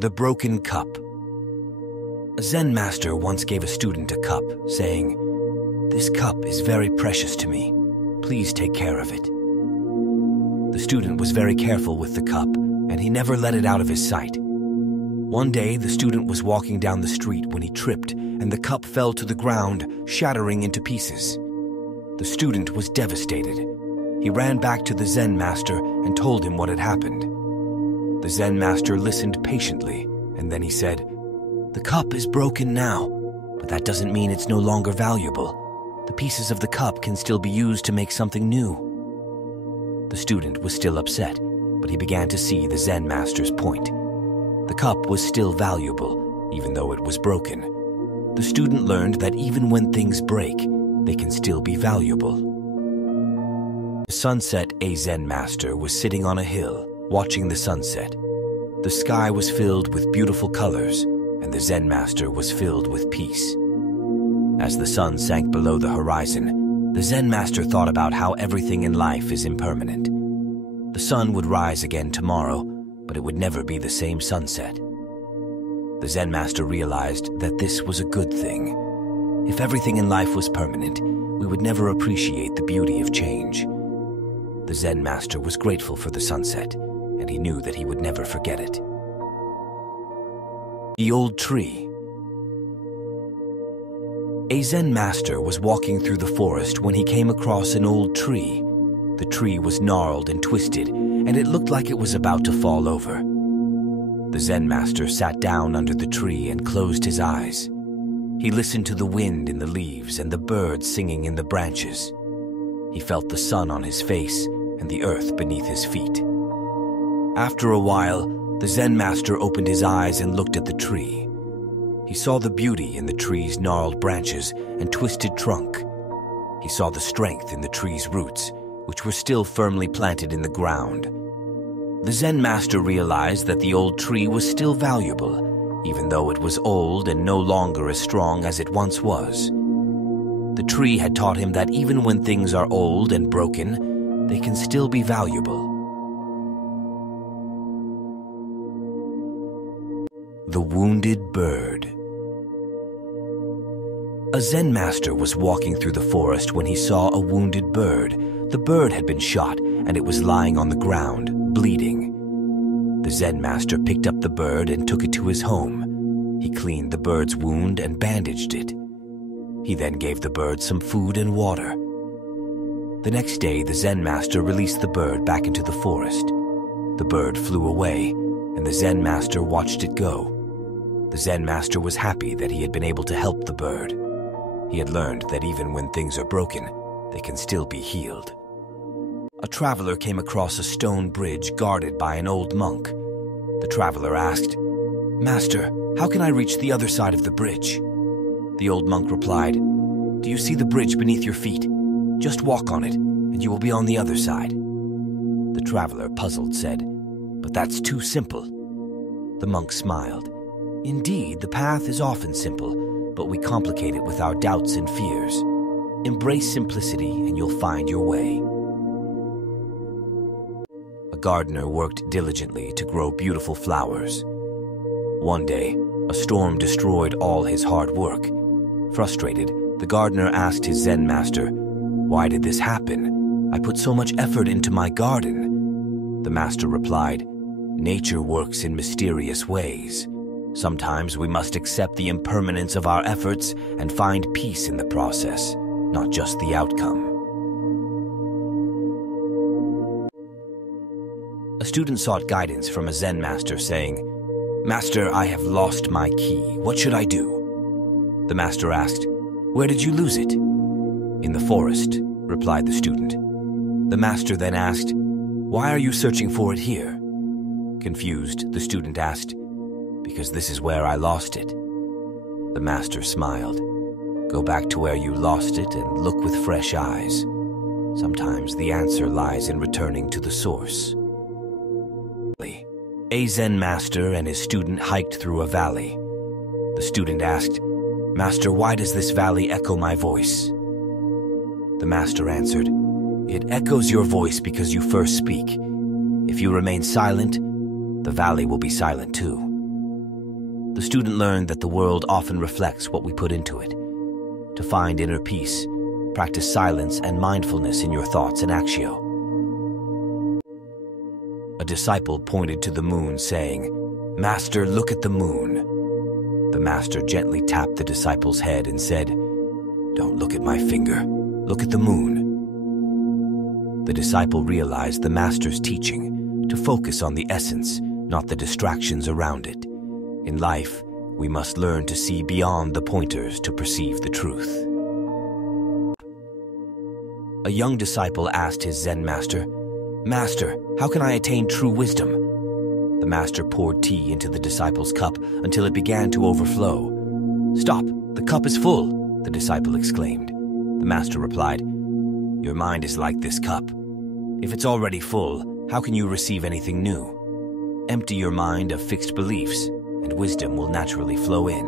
The Broken Cup. A Zen master once gave a student a cup, saying, "This cup is very precious to me. Please take care of it." The student was very careful with the cup, and he never let it out of his sight. One day, the student was walking down the street when he tripped, and the cup fell to the ground, shattering into pieces. The student was devastated. He ran back to the Zen master and told him what had happened. The Zen master listened patiently, and then he said, "The cup is broken now, but that doesn't mean it's no longer valuable. The pieces of the cup can still be used to make something new." The student was still upset, but he began to see the Zen master's point. The cup was still valuable, even though it was broken. The student learned that even when things break, they can still be valuable. The sunset, a Zen master was sitting on a hill, watching the sunset. The sky was filled with beautiful colors, and the Zen master was filled with peace. As the sun sank below the horizon, the Zen master thought about how everything in life is impermanent. The sun would rise again tomorrow, but it would never be the same sunset. The Zen master realized that this was a good thing. If everything in life was permanent, we would never appreciate the beauty of change. The Zen master was grateful for the sunset, and he knew that he would never forget it. The Old Tree. A Zen master was walking through the forest when he came across an old tree. The tree was gnarled and twisted, and it looked like it was about to fall over. The Zen master sat down under the tree and closed his eyes. He listened to the wind in the leaves and the birds singing in the branches. He felt the sun on his face and the earth beneath his feet. After a while, the Zen master opened his eyes and looked at the tree. He saw the beauty in the tree's gnarled branches and twisted trunk. He saw the strength in the tree's roots, which were still firmly planted in the ground. The Zen master realized that the old tree was still valuable, even though it was old and no longer as strong as it once was. The tree had taught him that even when things are old and broken, they can still be valuable. The Wounded Bird. A Zen master was walking through the forest when he saw a wounded bird. The bird had been shot, and it was lying on the ground, bleeding. The Zen master picked up the bird and took it to his home. He cleaned the bird's wound and bandaged it. He then gave the bird some food and water. The next day, the Zen master released the bird back into the forest. The bird flew away, and the Zen master watched it go. The Zen master was happy that he had been able to help the bird. He had learned that even when things are broken, they can still be healed. A traveler came across a stone bridge guarded by an old monk. The traveler asked, "Master, how can I reach the other side of the bridge?" The old monk replied, "Do you see the bridge beneath your feet? Just walk on it, and you will be on the other side." The traveler, puzzled, said, "But that's too simple." The monk smiled. "Indeed, the path is often simple, but we complicate it with our doubts and fears. Embrace simplicity, and you'll find your way." A gardener worked diligently to grow beautiful flowers. One day, a storm destroyed all his hard work. Frustrated, the gardener asked his Zen master, "Why did this happen? I put so much effort into my garden." The master replied, "Nature works in mysterious ways. Sometimes we must accept the impermanence of our efforts and find peace in the process, not just the outcome." A student sought guidance from a Zen master, saying, "Master, I have lost my key. What should I do?" The master asked, "Where did you lose it?" "In the forest," replied the student. The master then asked, "Why are you searching for it here?" Confused, the student asked, "Because this is where I lost it." The master smiled. "Go back to where you lost it and look with fresh eyes. Sometimes the answer lies in returning to the source." A Zen master and his student hiked through a valley. The student asked, "Master, why does this valley echo my voice?" The master answered, "It echoes your voice because you first speak. If you remain silent, the valley will be silent too. The student learned that the world often reflects what we put into it. To find inner peace, practice silence and mindfulness in your thoughts and actio. A disciple pointed to the moon, saying, "Master, look at the moon." The master gently tapped the disciple's head and said, "Don't look at my finger, look at the moon." The disciple realized the master's teaching to focus on the essence, not the distractions around it. In life, we must learn to see beyond the pointers to perceive the truth. A young disciple asked his Zen master, "Master, how can I attain true wisdom?" The master poured tea into the disciple's cup until it began to overflow. "Stop, the cup is full," the disciple exclaimed. The master replied, "Your mind is like this cup. If it's already full, how can you receive anything new? Empty your mind of fixed beliefs, and wisdom will naturally flow in."